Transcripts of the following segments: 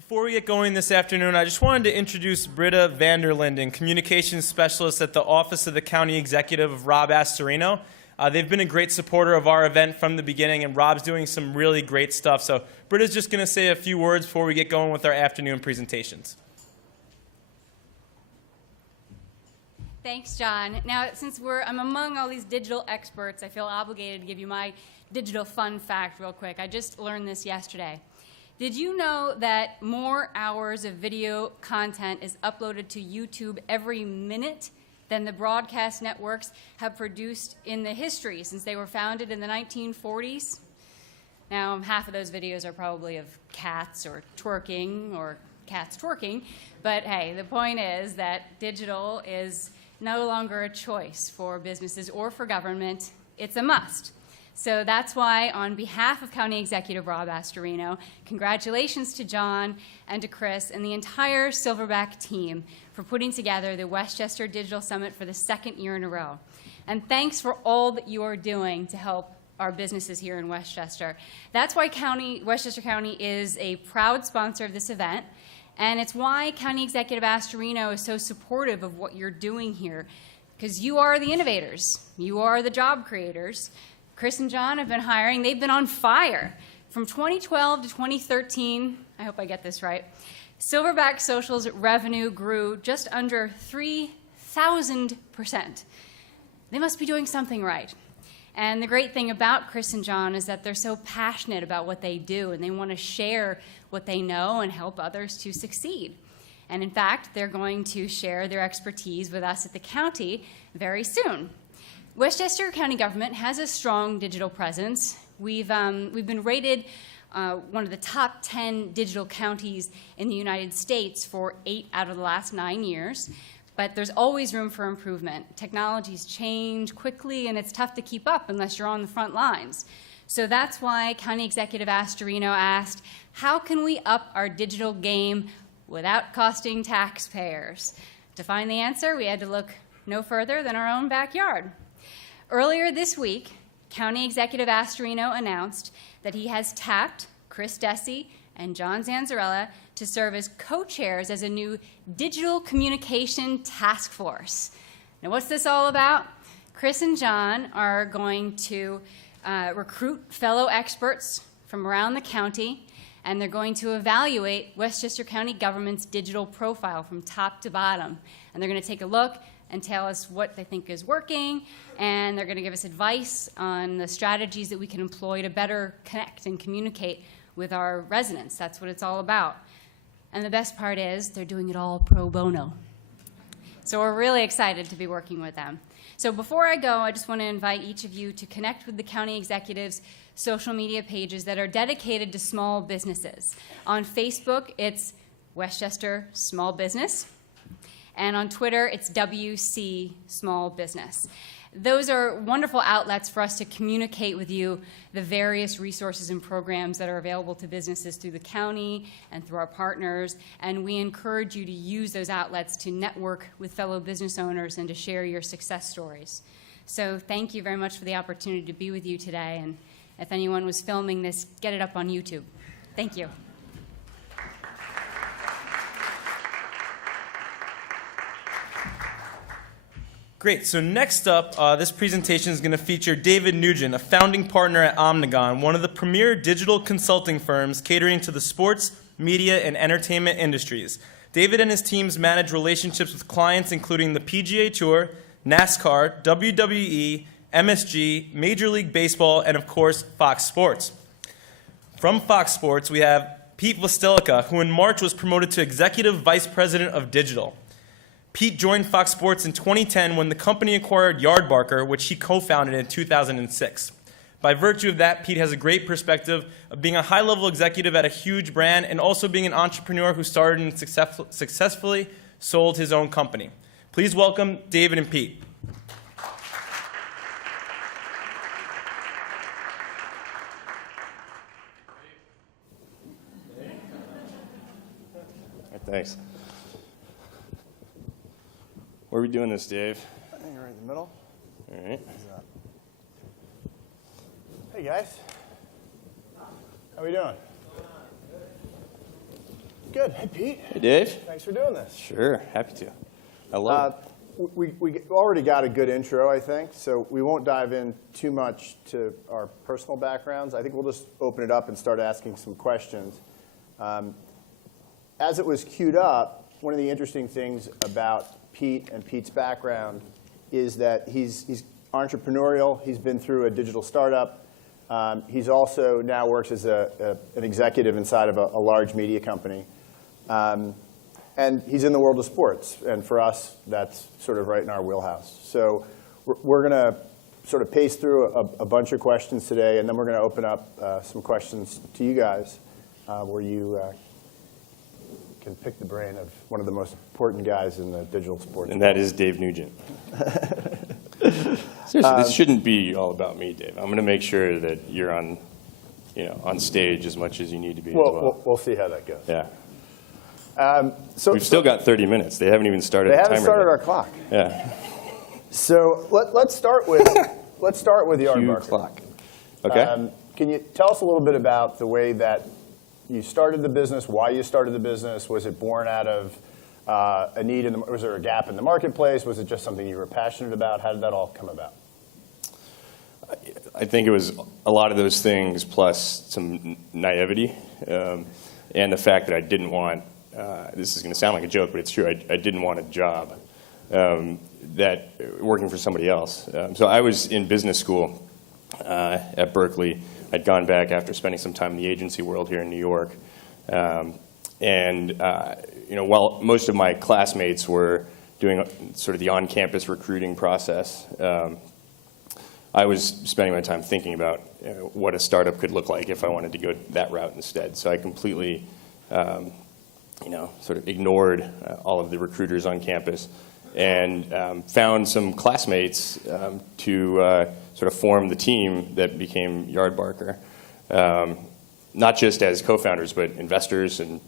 Before we get going this afternoon, I just wanted to introduce Britta, Vander, Linden, Communications Specialist at the Office of the County Executive of Rob Astorino. They've been a great supporter of our event from the beginning, and Rob's doing some really great stuff. So Britta's just going to say a few words before we get going with our afternoon presentations. Thanks, John. Now, since I'm among all these digital experts, I feel obligated to give you my digital fun fact real quick. I just learned this yesterday. Did you know that more hours of video content is uploaded to YouTube every minute than the broadcast networks have produced in the history since they were founded in the 1940s? Now, half of those videos are probably of cats or twerking or cats twerking, but hey, the point is that digital is no longer a choice for businesses or for government. It's a must. So that's why, on behalf of County Executive Rob Astorino, congratulations to John and to Chris and the entire Silverback team for putting together the Westchester Digital Summit for the second year in a row. And thanks for all that you are doing to help our businesses here in Westchester. That's why Westchester County is a proud sponsor of this event, and it's why County Executive Astorino is so supportive of what you're doing here, because you are the innovators. You are the job creators. Chris and John have been hiring. They've been on fire. From 2012 to 2013, I hope I get this right, Silverback Social's revenue grew just under 3,000%. They must be doing something right. And the great thing about Chris and John is that they're so passionate about what they do, and they want to share what they know and help others to succeed. And in fact, they're going to share their expertise with us at the county very soon. Westchester County government has a strong digital presence. We've been rated one of the top 10 digital counties in the United States for 8 out of the last 9 years. But there's always room for improvement. Technologies change quickly, and it's tough to keep up unless you're on the front lines. So that's why County Executive Astorino asked, how can we up our digital game without costing taxpayers? To find the answer, we had to look no further than our own backyard. Earlier this week, County Executive Astorino announced that he has tapped Chris Dessy and John Zanzarella to serve as co-chairs as a new digital communication task force. Now, what's this all about? Chris and John are going to recruit fellow experts from around the county, and they're going to evaluate Westchester County government's digital profile from top to bottom. And they're going to take a look and tell us what they think is working, and they're going to give us advice on the strategies that we can employ to better connect and communicate with our residents. That's what it's all about. And the best part is they're doing it all pro bono. So we're really excited to be working with them. So before I go, I just want to invite each of you to connect with the county executive's social media pages that are dedicated to small businesses. On Facebook, it's Westchester Small Business. And on Twitter, it's WC Small Business. Those are wonderful outlets for us to communicate with you the various resources and programs that are available to businesses through the county and through our partners. And we encourage you to use those outlets to network with fellow business owners and to share your success stories. So thank you very much for the opportunity to be with you today. And if anyone was filming this, get it up on YouTube. Thank you. Great. So next up, this presentation is going to feature David Nugent, a founding partner at Omnigon, one of the premier digital consulting firms catering to the sports, media, and entertainment industries. David and his teams manage relationships with clients including the PGA Tour, NASCAR, WWE, MSG, Major League Baseball, and of course, Fox Sports. From Fox Sports, we have Pete Vlastelica, who in March was promoted to Executive Vice President of Digital. Pete joined Fox Sports in 2010 when the company acquired Yardbarker, which he co-founded in 2006. By virtue of that, Pete has a great perspective of being a high-level executive at a huge brand and also being an entrepreneur who started and successfully sold his own company. Please welcome David and Pete. Thanks. Where are we doing this, Dave? I think right in the middle. All right. Hey, guys. How we doing? Good. good. Hey, Pete. Hey, Dave. Thanks for doing this. Sure, happy to. I love it. We already got a good intro, I think, so we won't dive in too much to our personal backgrounds. I think we'll just open it up and start asking some questions. As it was queued up, one of the interesting things about Pete and Pete's background is that he's entrepreneurial. He's been through a digital startup. He's also now works as an executive inside of a large media company. And he's in the world of sports. And for us, that's sort of right in our wheelhouse. So we're going to sort of pace through a bunch of questions today, and then we're going to open up some questions to you guys where you can pick the brain of one of the most important guys in the digital sports. And that is Dave Nugent. Seriously, this shouldn't be all about me, Dave. I'm going to make sure that you're on stage as much as you need to be as well. We'll see how that goes. Yeah. So We've still got 30 minutes. They haven't even started They the haven't timer started yet. our clock. Yeah. So let's start with Cue Yardbarker. clock. Okay. Can you tell us a little bit about the way that you started the business, why you started the business? Was it born out of a need was there a gap in the marketplace? Was it just something you were passionate about? How did that all come about? I think it was a lot of those things plus some naivety and the fact that I didn't want, this is going to sound like a joke, but it's true, I didn't want a job that working for somebody else. So I was in business school at Berkeley. I'd gone back after spending some time in the agency world here in New York. While most of my classmates were doing sort of the on-campus recruiting process, I was spending my time thinking about what a startup could look like if I wanted to go that route instead. So I completely, sort of ignored all of the recruiters on campus and found some classmates to sort of form the team that became Yardbarker. Not just as co-founders, but investors and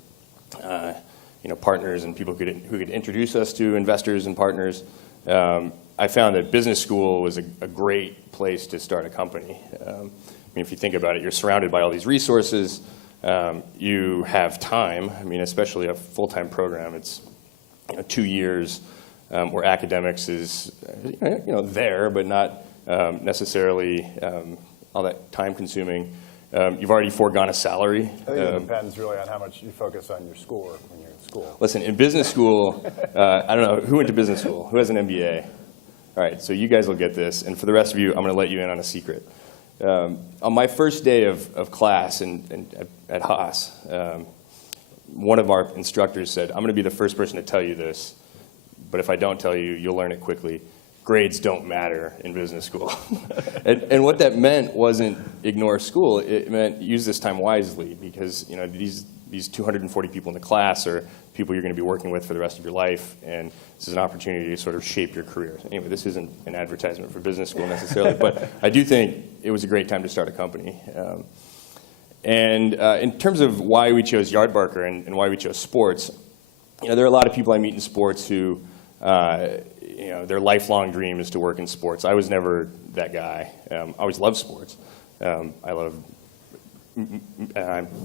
partners and people who could introduce us to investors and partners. I found that business school was a great place to start a company. If you think about it, you're surrounded by all these resources. You have time. Especially a full-time program. It's 2 years where academics is there, but not necessarily all that time-consuming. You've already foregone a salary. I think it depends really on how much you focus on your schoolwork when you're in school. Listen, in business school, I don't know, who went to business school? Who has an MBA? All right, so you guys will get this. And for the rest of you, I'm going to let you in on a secret. On my first day of class at Haas, one of our instructors said, I'm going to be the first person to tell you this, but if I don't tell you, you'll learn it quickly. Grades don't matter in business school. and what that meant wasn't ignore school. It meant use this time wisely because these 240 people in the class are people you're going to be working with for the rest of your life, and this is an opportunity to sort of shape your career. Anyway, this isn't an advertisement for business school necessarily, but I do think it was a great time to start a company. In terms of why we chose Yardbarker and why we chose sports, there are a lot of people I meet in sports who their lifelong dream is to work in sports. I was never that guy. I always loved sports. I love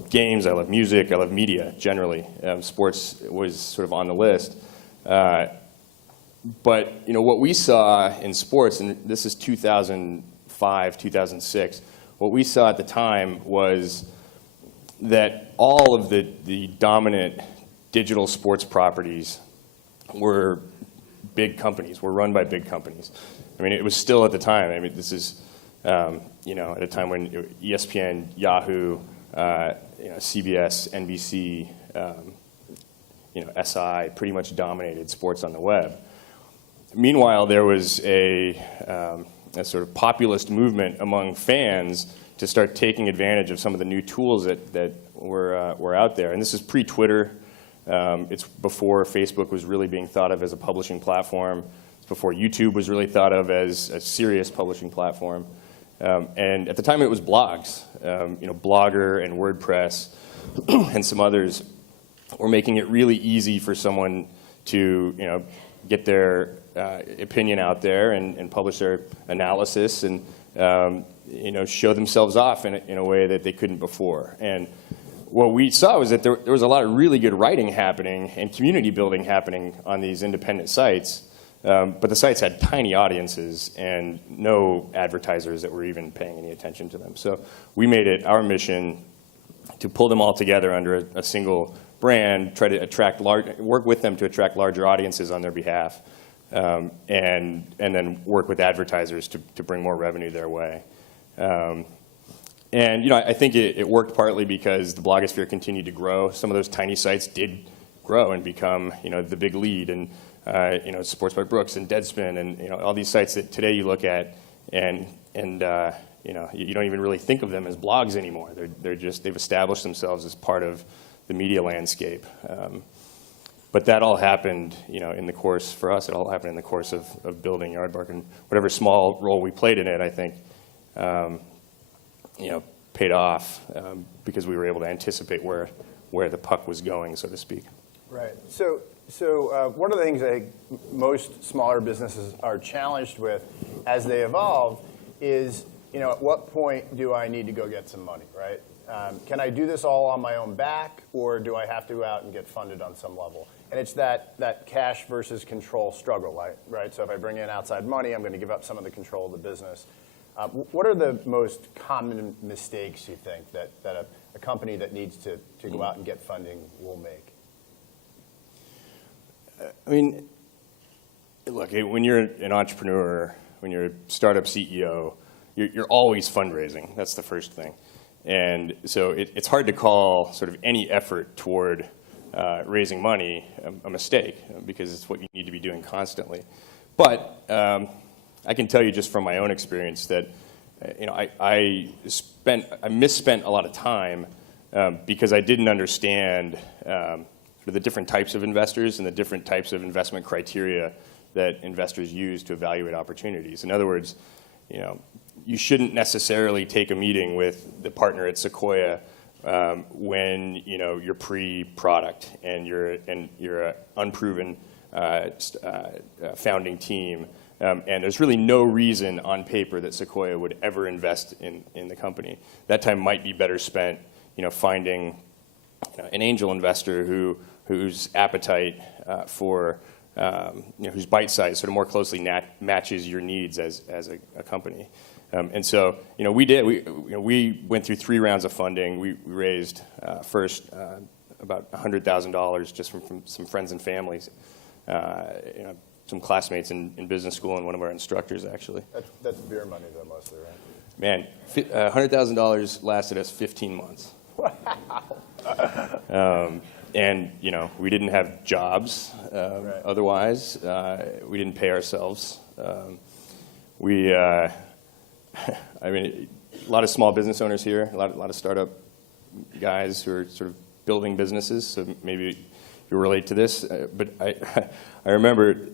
games, I love music, I love media generally. Sports was sort of on the list. But what we saw in sports, and this is 2005, 2006, what we saw at the time was that all of the dominant digital sports properties were big companies, were run by big companies. It was still at the time. This is at a time when ESPN, Yahoo, CBS, NBC, SI pretty much dominated sports on the web. Meanwhile, there was a sort of populist movement among fans to start taking advantage of some of the new tools that were out there. And this is pre-Twitter. It's before Facebook was really being thought of as a publishing platform. It's before YouTube was really thought of as a serious publishing platform. And at the time, it was blogs. Blogger and WordPress and some others were making it really easy for someone to get their opinion out there and publish their analysis and show themselves off in a way that they couldn't before. And what we saw was that there was a lot of really good writing happening and community building happening on these independent sites, but the sites had tiny audiences and no advertisers that were even paying any attention to them. So we made it our mission to pull them all together under a single brand, try to work with them to attract larger audiences on their behalf, and then work with advertisers to bring more revenue their way. And I think it worked partly because the blogosphere continued to grow. Some of those tiny sites did grow and become the big lead, and Sports by Brooks and Deadspin, and all these sites that today you look at and you don't even really think of them as blogs anymore. They've established themselves as part of the media landscape. But that all happened, in the course, for us, it all happened in the course of building Yardbark, and whatever small role we played in it, I think, paid off because we were able to anticipate where the puck was going, so to speak. Right. So one of the things I think most smaller businesses are challenged with as they evolve is, at what point do I need to go get some money, right? Can I do this all on my own back, or do I have to go out and get funded on some level? And it's that cash versus control struggle, right? So if I bring in outside money, I'm going to give up some of the control of the business. What are the most common mistakes you think that a company that needs to go out and get funding will make? I mean, look, when you're an entrepreneur, when you're a startup CEO, you're always fundraising. That's the first thing. And so it's hard to call sort of any effort toward raising money a mistake, because it's what you need to be doing constantly. But I can tell you just from my own experience that I misspent a lot of time because I didn't understand the different types of investors and the different types of investment criteria that investors use to evaluate opportunities. In other words, you shouldn't necessarily take a meeting with the partner at Sequoia when you're pre-product and you're an unproven founding team, and there's really no reason on paper that Sequoia would ever invest in the company. That time might be better spent, finding an angel investor whose appetite for whose bite size sort of more closely matches your needs as a company. And so, we went through 3 rounds of funding. We raised first about $100,000 just from some friends and families, some classmates in business school and one of our instructors, actually. That's beer money, though, mostly, right? Man, $100,000 lasted us 15 months. Wow. And we didn't have jobs Right. otherwise. We didn't pay ourselves. I mean, a lot of small business owners here, a lot of startup guys who are sort of building businesses. So maybe you relate to this. But I remember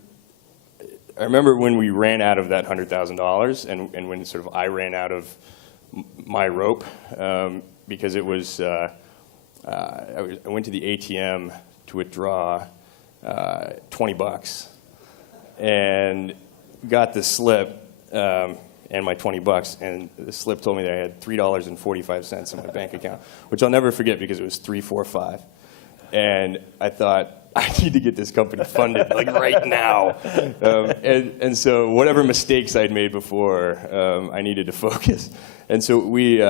when we ran out of that $100,000, and when sort of I ran out of my rope, because it was. I went to the ATM to withdraw $20 and got the slip and my $20, and the slip told me that I had $3.45 in my bank account, which I'll never forget because it was 345. And I thought, I need to get this company funded like right now. And so whatever mistakes I'd made before, I needed to focus. And so we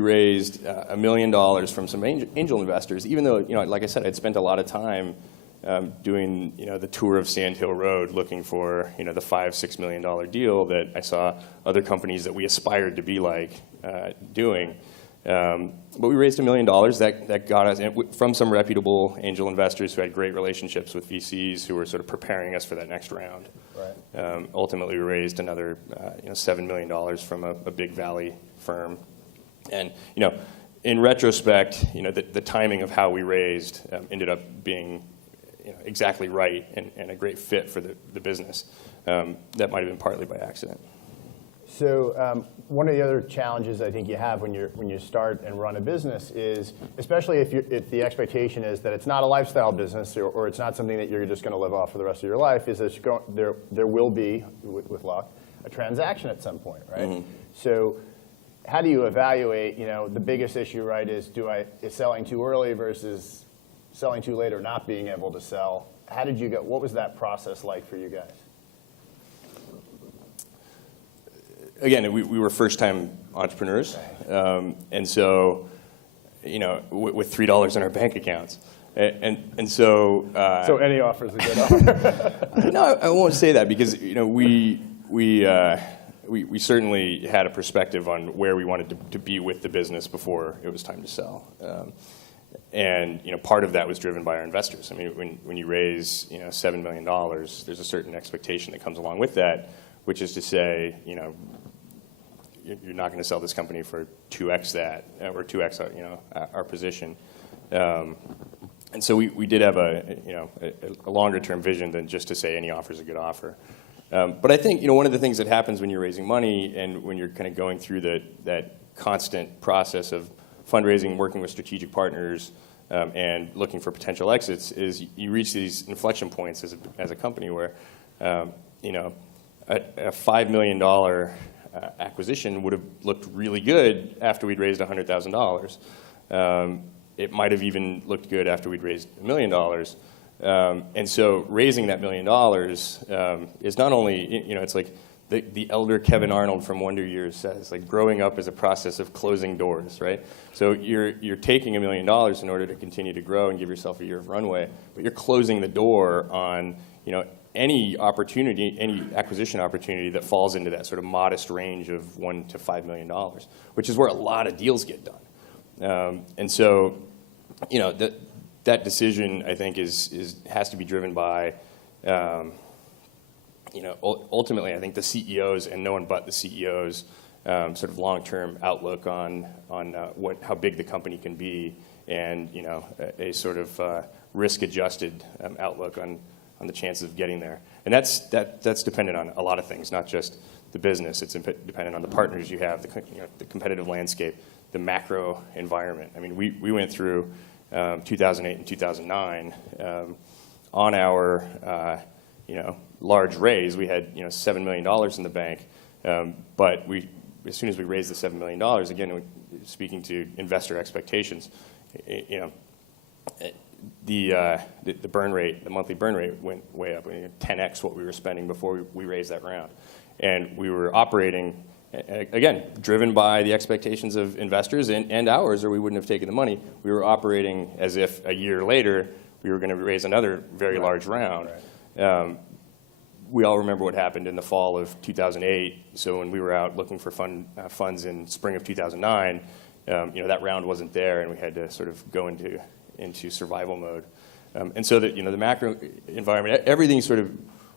raised $1 million from some angel investors, even though, like I said, I'd spent a lot of time doing, the tour of Sand Hill Road looking for, the $5-6 million deal that I saw other companies that we aspired to be like doing. But we raised $1 million. That got us from some reputable angel investors who had great relationships with VCs who were sort of preparing us for that next round. Right. Ultimately, we raised another $7 million from a Big Valley firm. And in retrospect, the timing of how we raised ended up being exactly right and a great fit for the business. That might have been partly by accident. So one of the other challenges I think you have when you start and run a business is, especially if the expectation is that it's not a lifestyle business or it's not something that you're just going to live off for the rest of your life, is that there will be, with luck, a transaction at some point, right? Mm-hmm. So how do you evaluate, the biggest issue, right, is selling too early versus selling too late or not being able to sell? How did you what was that process like for you guys? Again, we were first-time entrepreneurs, and so, with $3 in our bank accounts, and so. So any offer is a good offer. No, I won't say that because we certainly had a perspective on where we wanted to be with the business before it was time to sell, and part of that was driven by our investors. I mean, when you raise $7 million, there's a certain expectation that comes along with that, which is to say, you're not going to sell this company for 2x that or 2x our position, and so we did have a longer term vision than just to say any offer is a good offer. But I think one of the things that happens when you're raising money and when you're kind of going through that constant process of fundraising, working with strategic partners, and looking for potential exits is you reach these inflection points as a company where a $5 million acquisition would have looked really good after we'd raised $100,000. It might have even looked good after we'd raised $1 million. And so raising that $1 million is not only, it's like the elder Kevin Arnold from Wonder Years says, like growing up is a process of closing doors, right? So you're taking $1 million in order to continue to grow and give yourself a year of runway, but you're closing the door on, any opportunity, any acquisition opportunity that falls into that sort of modest range of $1 to $5 million, which is where a lot of deals get done. And so, that decision I think has to be driven by, ultimately I think the CEOs and no one but the CEOs sort of long-term outlook on how big the company can be, and a sort of risk-adjusted outlook on the chances of getting there. And that's dependent on a lot of things, not just the business. It's dependent on the partners you have, the competitive landscape, the macro environment. I mean, we went through 2008 and 2009 on our large raise. We had $7 million in the bank, but as soon as we raised the $7 million, again, speaking to investor expectations, the burn rate, the monthly burn rate went way up, 10x what we were spending before we raised that round. And we were operating, again, driven by the expectations of investors and ours, or we wouldn't have taken the money. We were operating as if a year later we were going to raise another very large round. Right. We all remember what happened in the fall of 2008. So when we were out looking for funds in spring of 2009, that round wasn't there, and we had to sort of go into survival mode. And so that the macro environment, everything sort of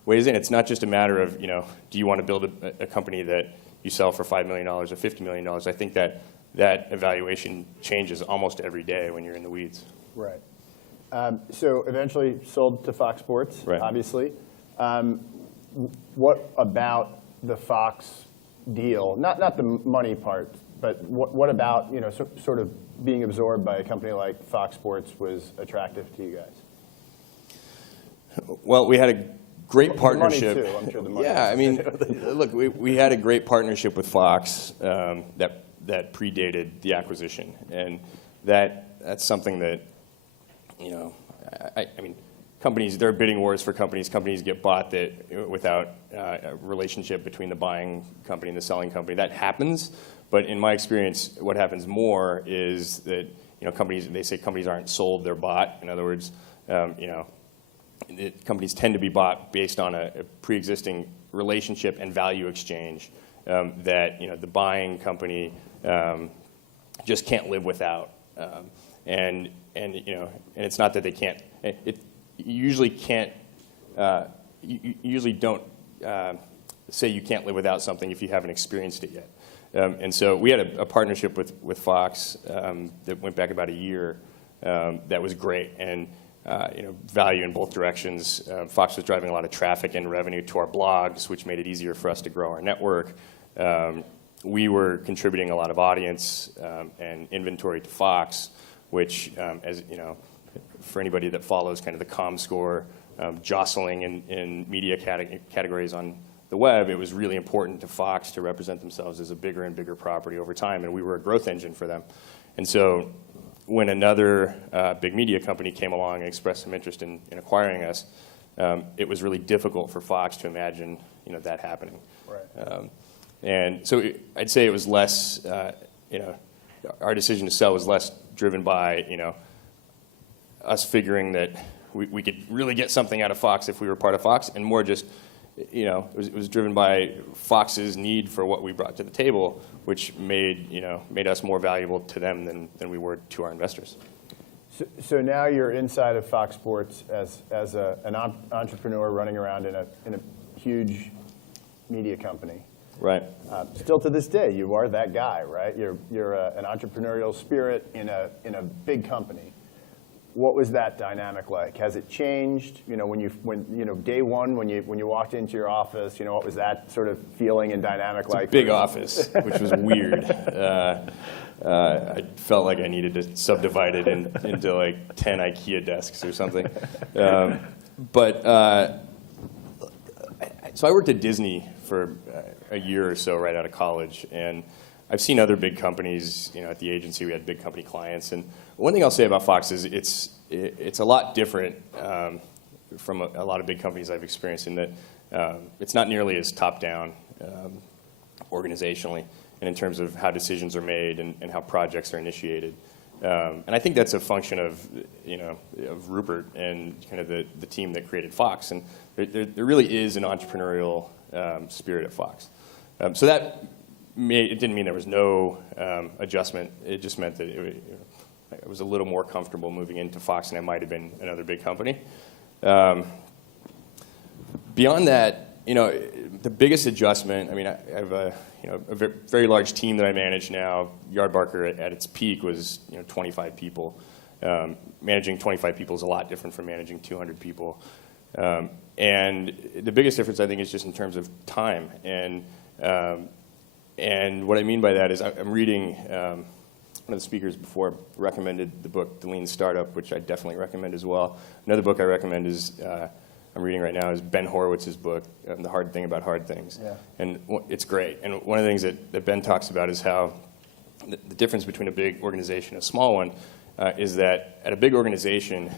weighs in. It's not just a matter of do you want to build a company that you sell for $5 million or $50 million. I think that evaluation changes almost every day when you're in the weeds. Right. So eventually sold to Fox Sports, right. Obviously. What about the Fox deal? Not the money part, but what about sort of being absorbed by a company like Fox Sports was attractive to you guys? Well, we had a great partnership. The money too. I'm sure the money. Yeah, I mean, look, we had a great partnership with Fox that predated the acquisition, and that's something that I mean, companies, there are bidding wars for companies. Companies get bought without a relationship between the buying company and the selling company. That happens, but in my experience, what happens more is that they say companies aren't sold, they're bought. In other words, companies tend to be bought based on a pre-existing relationship and value exchange that the buying company just can't live without. And it's not that they can't. You usually can't. You usually don't say you can't live without something if you haven't experienced it yet. And so we had a partnership with Fox that went back about a year. That was great, and value in both directions. Fox was driving a lot of traffic and revenue to our blogs, which made it easier for us to grow our network. We were contributing a lot of audience and inventory to Fox, which, as for anybody that follows kind of the ComScore jostling in media categories on the web, it was really important to Fox to represent themselves as a bigger and bigger property over time, and we were a growth engine for them. And so when another big media company came along and expressed some interest in acquiring us, it was really difficult for Fox to imagine that happening. Right. And so I'd say it was less, our decision to sell was less driven by, us figuring that we could really get something out of Fox if we were part of Fox, and more just, it was driven by Fox's need for what we brought to the table, which made us more valuable to them than we were to our investors. So now you're inside of Fox Sports as an entrepreneur running around in a huge media company. Right. Still to this day, you are that guy, right? You're an entrepreneurial spirit in a big company. What was that dynamic like? Has it changed? When day one, when you walked into your office, what was that sort of feeling and dynamic like? It's a big office, which was weird. I felt like I needed to subdivide it into like 10 IKEA desks or something. So I worked at Disney for a year or so right out of college, and I've seen other big companies. At the agency, we had big company clients, and one thing I'll say about Fox is it's a lot different from a lot of big companies I've experienced in that it's not nearly as top-down organizationally, and in terms of how decisions are made and how projects are initiated. And I think that's a function of of Rupert and kind of the team that created Fox, and there really is an entrepreneurial spirit at Fox. So that it didn't mean there was no adjustment. It just meant that I was a little more comfortable moving into Fox than I might have been another big company. Beyond that, the biggest adjustment. I mean, I have a very large team that I manage now. Yardbarker at its peak was 25 people. Managing 25 people is a lot different from managing 200 people. And the biggest difference, I think, is just in terms of time. And what I mean by that is I'm reading, one of the speakers before recommended the book, The Lean Startup, which I definitely recommend as well. Another book I recommend is, I'm reading right now, is Ben Horowitz's book, The Hard Thing About Hard Things. Yeah. And it's great. And one of the things that Ben talks about is how the difference between a big organization and a small one is that at a big organization,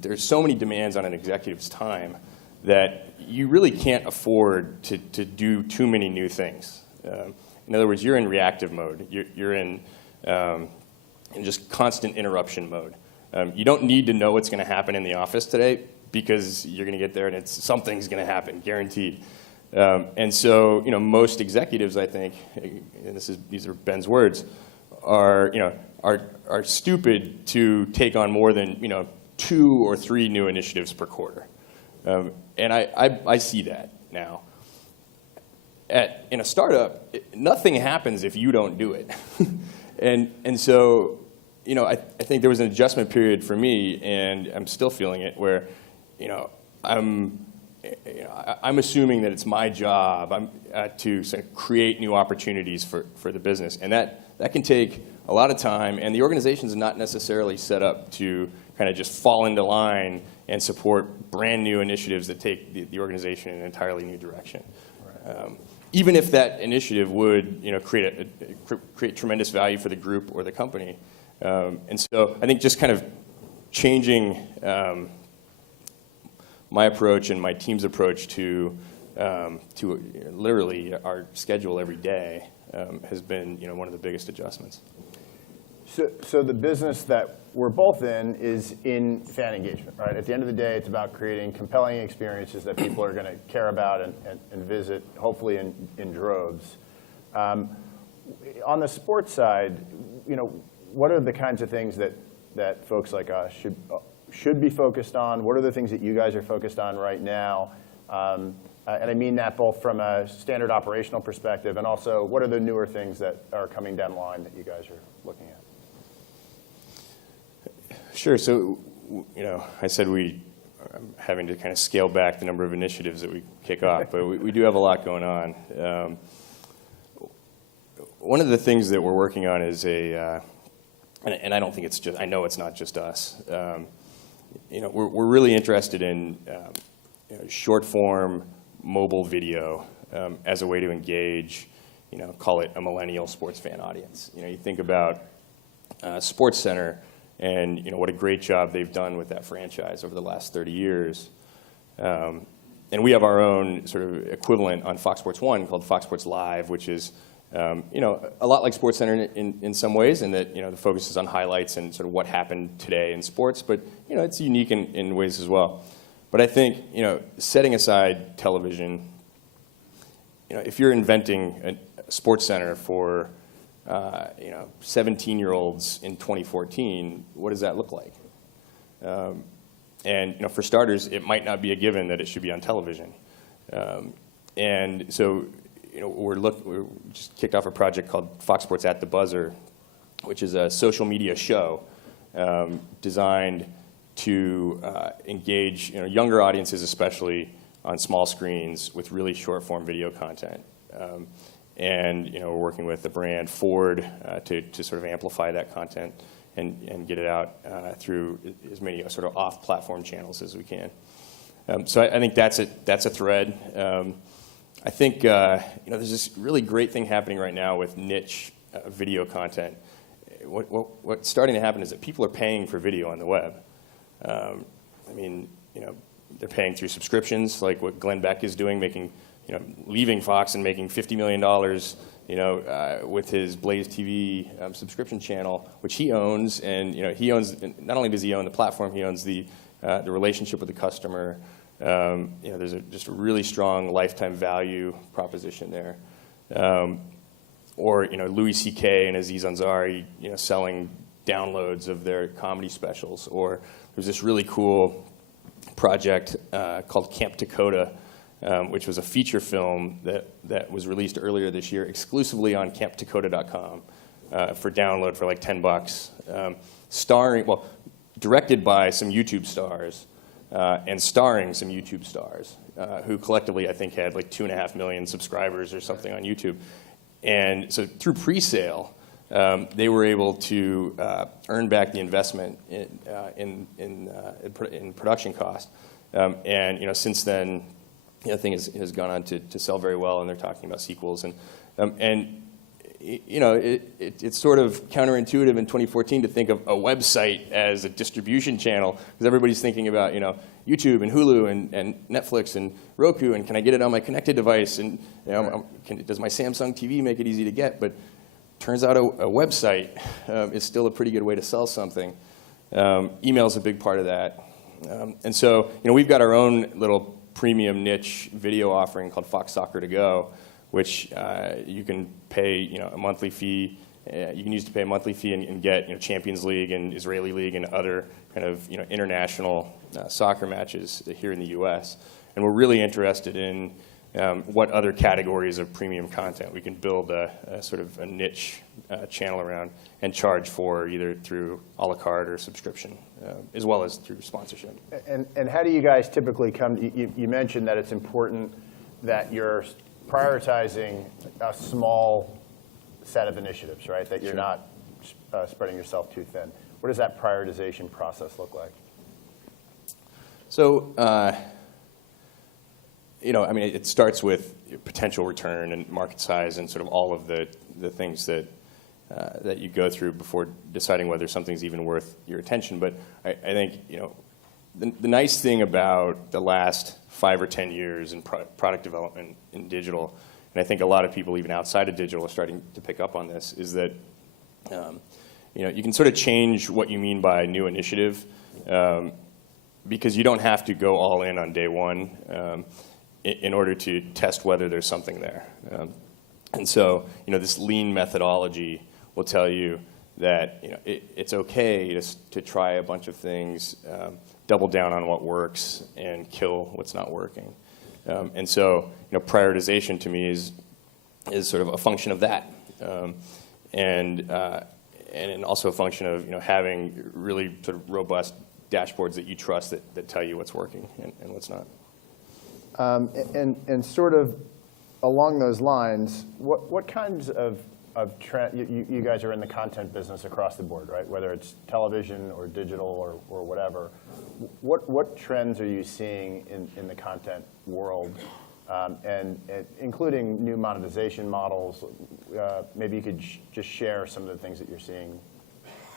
there's so many demands on an executive's time that you really can't afford to do too many new things. In other words, you're in reactive mode. You're in just constant interruption mode. You don't need to know what's going to happen in the office today because you're going to get there and something's going to happen, guaranteed. And so, most executives, I think, and these are Ben's words, are stupid to take on more than 2 or 3 new initiatives per quarter. And I see that now. In a startup, nothing happens if you don't do it. and so, I think there was an adjustment period for me, and I'm still feeling it, where, I'm assuming that it's my job to sort of create new opportunities for the business, and that can take a lot of time, and the organization's not necessarily set up to kind of just fall into line and support brand new initiatives that take the organization in an entirely new direction. Right. Even if that initiative would create tremendous value for the group or the company. And so I think just kind of changing my approach and my team's approach to literally our schedule every day has been one of the biggest adjustments. So the business that we're both in is in fan engagement, right? At the end of the day, it's about creating compelling experiences that people are going to care about and visit, hopefully in droves. On the sports side, what are the kinds of things that folks like us should be focused on? What are the things that you guys are focused on right now? And I mean that both from a standard operational perspective and also what are the newer things that are coming down the line that you guys are looking at? Sure. So, I said I'm having to kind of scale back the number of initiatives that we kick off, but we do have a lot going on. One of the things that we're working on is and I don't think I know it's not just us. We're really interested in short form mobile video as a way to engage, call it a millennial sports fan audience. You think about SportsCenter and what a great job they've done with that franchise over the last 30 years. And we have our own sort of equivalent on Fox Sports 1 called Fox Sports Live, which is a lot like SportsCenter in some ways, in that the focus is on highlights and sort of what happened today in sports, but it's unique in ways as well. But I think setting aside television, if you're inventing a SportsCenter for 17-year-olds in 2014, what does that look like? And for starters, it might not be a given that it should be on television. And so we just kicked off a project called Fox Sports at the Buzzer, which is a social media show designed to engage younger audiences, especially on small screens, with really short-form video content. And we're working with the brand Ford to sort of amplify that content and get it out through as many sort of off-platform channels as we can. So I think that's a thread. I think there's this really great thing happening right now with niche video content. What's starting to happen is that people are paying for video on the web. They're paying through subscriptions, like what Glenn Beck is doing, leaving Fox and making $50 million, with his Blaze TV subscription channel, which he owns. And he owns, not only does he own the platform, he owns the relationship with the customer. There's just a really strong lifetime value proposition there. Or Louis C.K. and Aziz Ansari, selling downloads of their comedy specials. Or there's this really cool project called Camp Dakota, which was a feature film that was released earlier this year exclusively on campdakota.com for download for like $10, directed by some YouTube stars and starring some YouTube stars who collectively I think had like 2.5 million subscribers or something on YouTube. And so through pre-sale, they were able to earn back the investment in production cost. And since then, the thing has gone on to sell very well, and they're talking about sequels. It's sort of counterintuitive in 2014 to think of a website as a distribution channel, because everybody's thinking about YouTube and Hulu and Netflix and Roku, and can I get it on my connected device? And does my Samsung TV make it easy to get? But turns out a website is still a pretty good way to sell something. Email is a big part of that. And so we've got our own little premium niche video offering called Fox Soccer To Go, which you can pay a monthly fee. You can use to pay a monthly fee and get Champions League and Israeli League and other kind of international soccer matches here in the U.S. And we're really interested in what other categories of premium content we can build a sort of a niche channel around and charge for, either through a la carte or subscription, as well as through sponsorship. And how do you guys typically come? You mentioned that it's important that you're prioritizing a small set of initiatives, right? That you're not spreading yourself too thin. What does that prioritization process look like? So, it starts with potential return and market size and sort of all of the things that you go through before deciding whether something's even worth your attention. But I think the nice thing about the last 5 or 10 years in product development in digital, and I think a lot of people even outside of digital are starting to pick up on this, is that you can sort of change what you mean by new initiative, because you don't have to go all in on day one in order to test whether there's something there. And so this lean methodology will tell you that it's okay to try a bunch of things, double down on what works, and kill what's not working. And so prioritization to me is sort of a function of that, and also a function of having really sort of robust dashboards that you trust that tell you what's working and what's not. And sort of along those lines, what kinds of trend, you guys are in the content business across the board, right? Whether it's television or digital or whatever. What trends are you seeing in the content world and including new monetization models. Maybe you could just share some of the things that you're seeing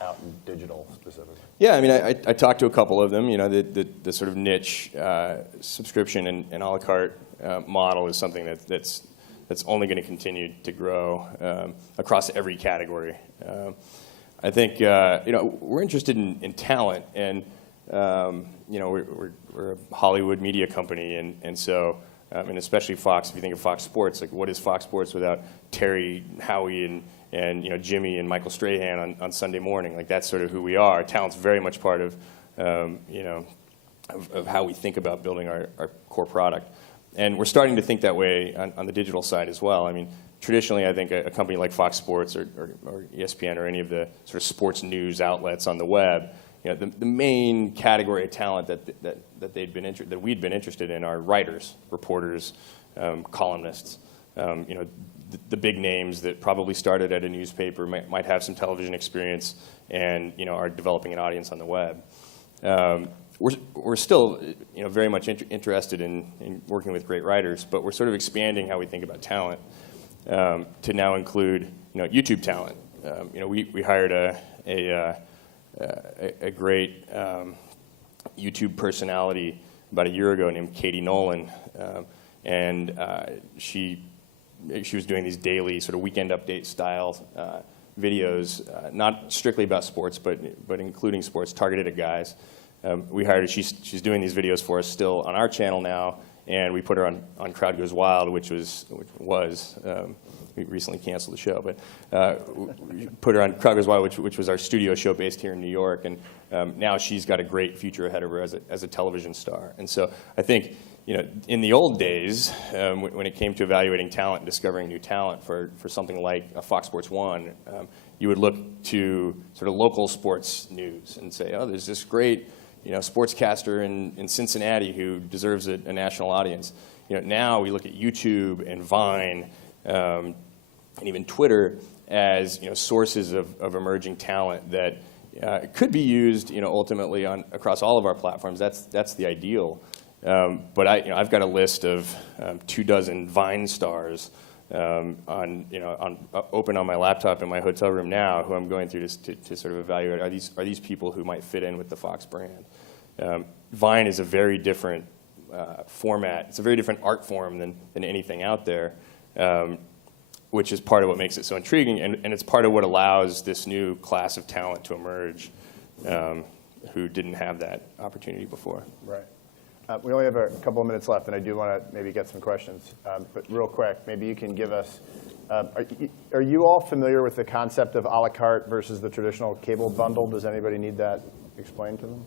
out in digital specifically. Yeah, I mean, I talked to a couple of them. You know, the sort of niche subscription and a la carte model is something that's only going to continue to grow across every category. I think you know, we're interested in talent, and you know, we're a Hollywood media company, and so and especially Fox. If you think of Fox Sports, like what is Fox Sports without Terry, Howie, and you know, Jimmy and Michael Strahan on Sunday morning? Like that's sort of who we are. Talent's very much part of you know, of how we think about building our core product. And we're starting to think that way on the digital side as well. I mean, traditionally, I think a company like Fox Sports or ESPN or any of the sort of sports news outlets on the web, you know, the main category of talent that we'd been interested in are writers, reporters, columnists. You know, the big names that probably started at a newspaper might have some television experience and you know, are developing an audience on the web. We're still, you know, very much interested in working with great writers, but we're sort of expanding how we think about talent to now include, you know, YouTube talent. You know, we hired a great YouTube personality about a year ago named Katie Nolan, and she was doing these daily sort of weekend update style videos, not strictly about sports, but including sports, targeted at guys. We hired her. She's doing these videos for us still on our channel now, and we put her on Crowd Goes Wild, which was we recently canceled the show, but we put her on Crowd Goes Wild, which was our studio show based here in New York, and now she's got a great future ahead of her as a television star. And so I think, you know, in the old days, when it came to evaluating talent and discovering new talent for something like a Fox Sports 1, you would look to sort of local sports news and say, oh, there's this great, you know, sportscaster in Cincinnati who deserves a national audience. You know, now we look at YouTube and Vine and even Twitter as, you know, sources of emerging talent that could be used, you know, ultimately across all of our platforms. That's the ideal. But I've got a list of 24 Vine stars open on my laptop in my hotel room now, who I'm going through to sort of evaluate. Are these people who might fit in with the Fox brand? Vine is a very different format. It's a very different art form than anything out there, which is part of what makes it so intriguing, and it's part of what allows this new class of talent to emerge who didn't have that opportunity before. Right. We only have a couple of minutes left, and I do want to maybe get some questions. But real quick, maybe you can give us, are you all familiar with the concept of a la carte versus the traditional cable bundle? Does anybody need that explained to them?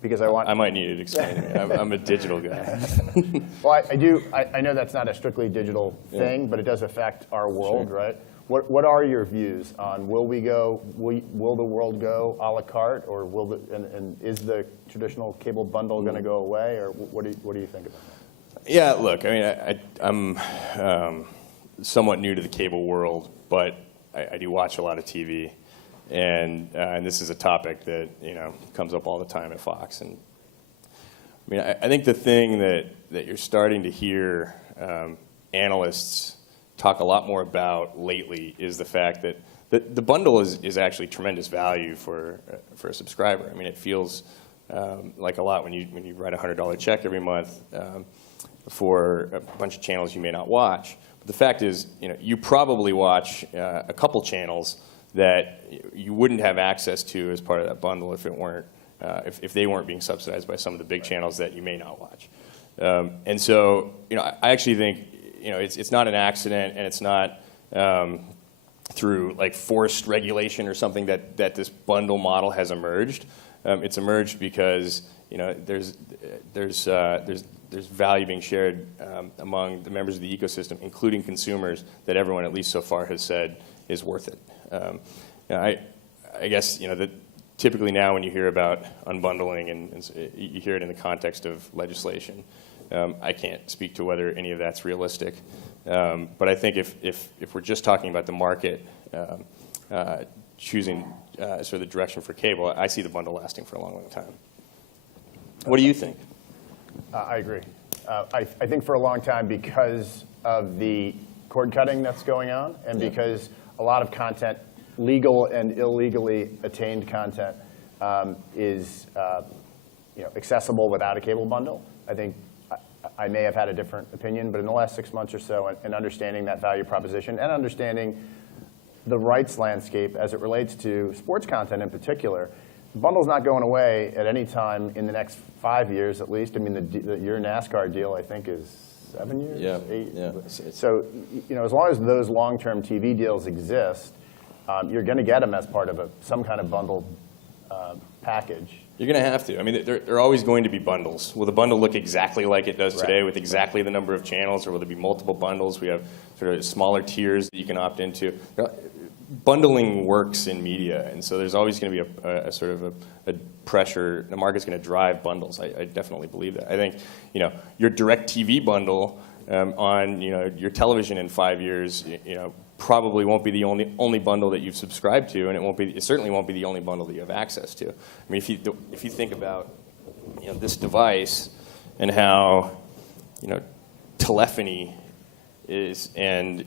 Because I might need it explained to me. I'm a digital guy. Well, I do. I know that's not a strictly digital thing, but it does affect our world, right? What are your views on will the world go a la carte, or and is the traditional cable bundle going to go away, or what do you think about that? Yeah, look, I mean, I'm somewhat new to the cable world, but I do watch a lot of TV, and this is a topic that, you know, comes up all the time at Fox. And I mean, I think the thing that you're starting to hear analysts talk a lot more about lately is the fact that the bundle is actually tremendous value for a subscriber. I mean, it feels like a lot when you write a $100 check every month for a bunch of channels you may not watch. But the fact is, you know, you probably watch a couple channels that you wouldn't have access to as part of that bundle if it weren't if they weren't being subsidized by some of the big channels that you may not watch. And so, you know, I actually think, you know, it's not an accident, and it's not through like forced regulation or something that this bundle model has emerged. It's emerged because, you know, there's value being shared among the members of the ecosystem, including consumers, that everyone, at least so far, has said is worth it. You know, I guess, you know, that typically now when you hear about unbundling, and you hear it in the context of legislation. I can't speak to whether any of that's realistic, but I think if we're just talking about the market choosing sort of the direction for cable, I see the bundle lasting for a long, long time. What do you think? I agree. I think for a long time, because of the cord cutting that's going on, and because a lot of content, legal and illegally attained content, is accessible without a cable bundle, I think I may have had a different opinion. But in the last 6 months or so, and understanding that value proposition and understanding the rights landscape as it relates to sports content in particular, the bundle's not going away at any time in the next 5 years at least. I mean, your NASCAR deal, I think, is 7 years? Yeah. 8? Yeah. So, as long as those long-term TV deals exist, you're going to get them as part of some kind of bundled package. You're going to have to. I mean, there are always going to be bundles. Will the bundle look exactly like it does today with exactly the number of channels, or will there be multiple bundles? We have sort of smaller tiers that you can opt into. Bundling works in media, and so there's always going to be a sort of a pressure. The market's going to drive bundles. I definitely believe that. I think your DirecTV bundle on your television in 5 years, probably won't be the only bundle that you've subscribed to, and it certainly won't be the only bundle that you have access to. I mean, if you think about this device and how telephony is and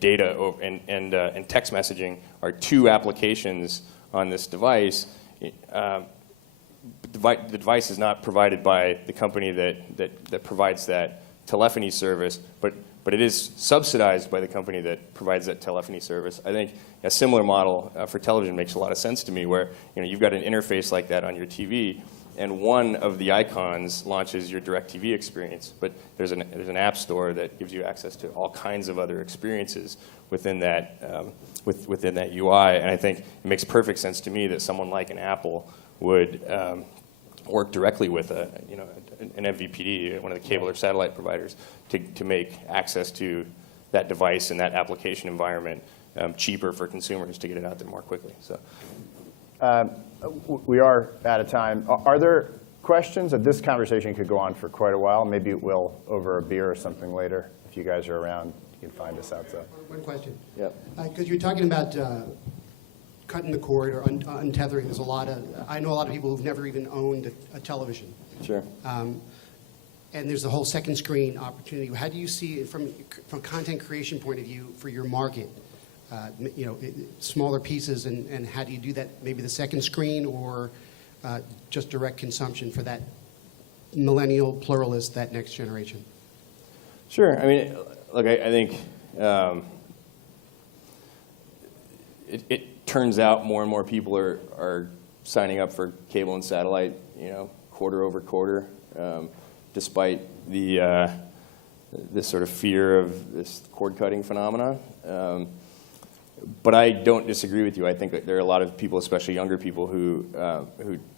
data and text messaging are two applications on this device. The device is not provided by the company that provides that telephony service, but it is subsidized by the company that provides that telephony service. I think a similar model for television makes a lot of sense to me, where you've got an interface like that on your TV, and one of the icons launches your DirecTV experience, but there's an app store that gives you access to all kinds of other experiences within that within that UI. And I think it makes perfect sense to me that someone like an Apple would work directly with an MVPD, one of the cable or satellite providers, to make access to that device and that application environment cheaper for consumers to get it out there more quickly. So. We are out of time. Are there questions? This conversation could go on for quite a while. Maybe it will over a beer or something later. If you guys are around, you can find us outside. One question. Yep. Because you're talking about cutting the cord or untethering. I know a lot of people who've never even owned a television. Sure. And there's the whole second screen opportunity. How do you see it from a content creation point of view for your market? Smaller pieces, and how do you do that? Maybe the second screen, or just direct consumption for that millennial pluralist, that next generation? Sure. I mean, look, I think it turns out more and more people are signing up for cable and satellite, quarter over quarter, despite this sort of fear of this cord cutting phenomenon. But I don't disagree with you. I think that there are a lot of people, especially younger people, who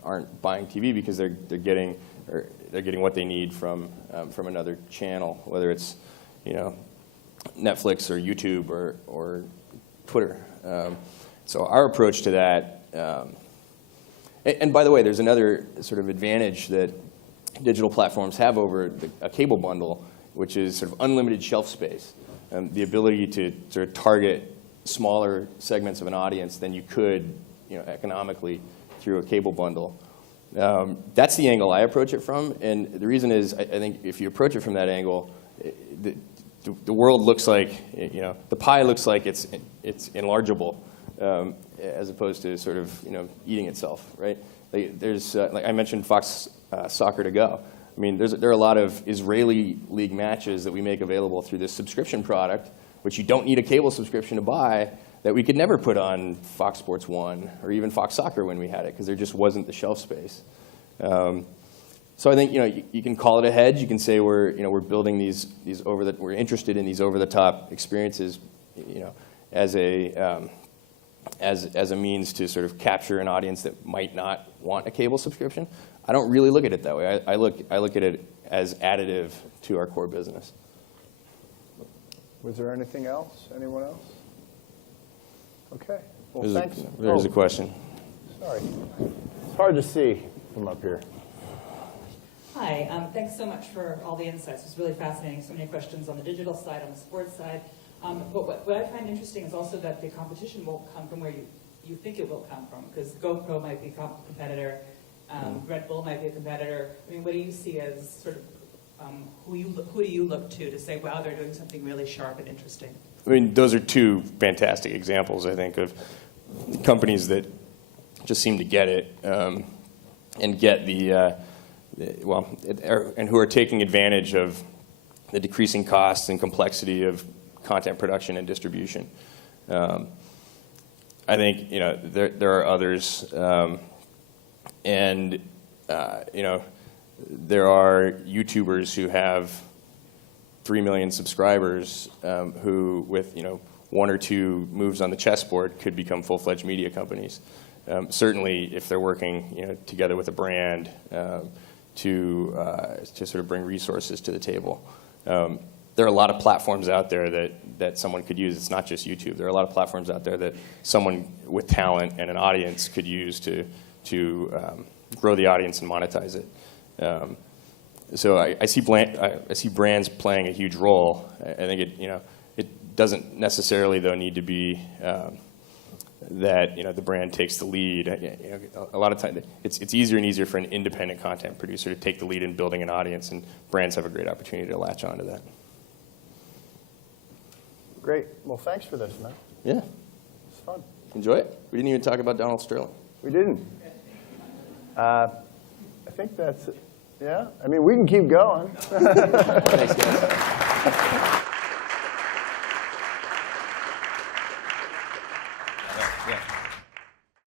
aren't buying TV because they're getting what they need from another channel, whether it's Netflix or YouTube or Twitter. So our approach to that, and by the way, there's another sort of advantage that digital platforms have over a cable bundle, which is sort of unlimited shelf space, the ability to sort of target smaller segments of an audience than you could, economically through a cable bundle. That's the angle I approach it from, and the reason is I think if you approach it from that angle, the world looks like, the pie looks like it's enlargeable, as opposed to sort of eating itself, right? There's like I mentioned, Fox Soccer to Go. I mean, there are a lot of Israeli league matches that we make available through this subscription product, which you don't need a cable subscription to buy, that we could never put on Fox Sports 1 or even Fox Soccer when we had it, because there just wasn't the shelf space. So I think you can call it a hedge. You can say we're building we're interested in these over-the-top experiences, as a means to sort of capture an audience that might not want a cable subscription. I don't really look at it that way. I look at it as additive to our core business. Was there anything else? Anyone else? Okay. Well, thanks. There's a question. Sorry. It's hard to see from up here. Hi. Thanks so much for all the insights. It was really fascinating. So many questions on the digital side, on the sports side. But what I find interesting is also that the competition won't come from where you think it will come from, because GoPro might be a competitor. Red Bull might be a competitor. I mean, what do you see as sort of who do you look to say, wow, they're doing something really sharp and interesting? I mean, those are two fantastic examples, I think, of companies that just seem to get it and get and who are taking advantage of the decreasing costs and complexity of content production and distribution. I think there are others, and there are YouTubers who have 3 million subscribers who, with one or two moves on the chessboard, could become full-fledged media companies. Certainly, if they're working together with a brand to sort of bring resources to the table. There are a lot of platforms out there that someone could use. It's not just YouTube. There are a lot of platforms out there that someone with talent and an audience could use to grow the audience and monetize it. So I see brands playing a huge role. I think it doesn't necessarily though need to be that the brand takes the lead. A lot of times it's easier and easier for an independent content producer to take the lead in building an audience, and brands have a great opportunity to latch onto that. Great. Well, thanks for this, man. Yeah, It's fun. enjoy it. We didn't even talk about Donald Sterling. We didn't. I think that's it. Yeah? I mean, we can keep going. Thanks, guys.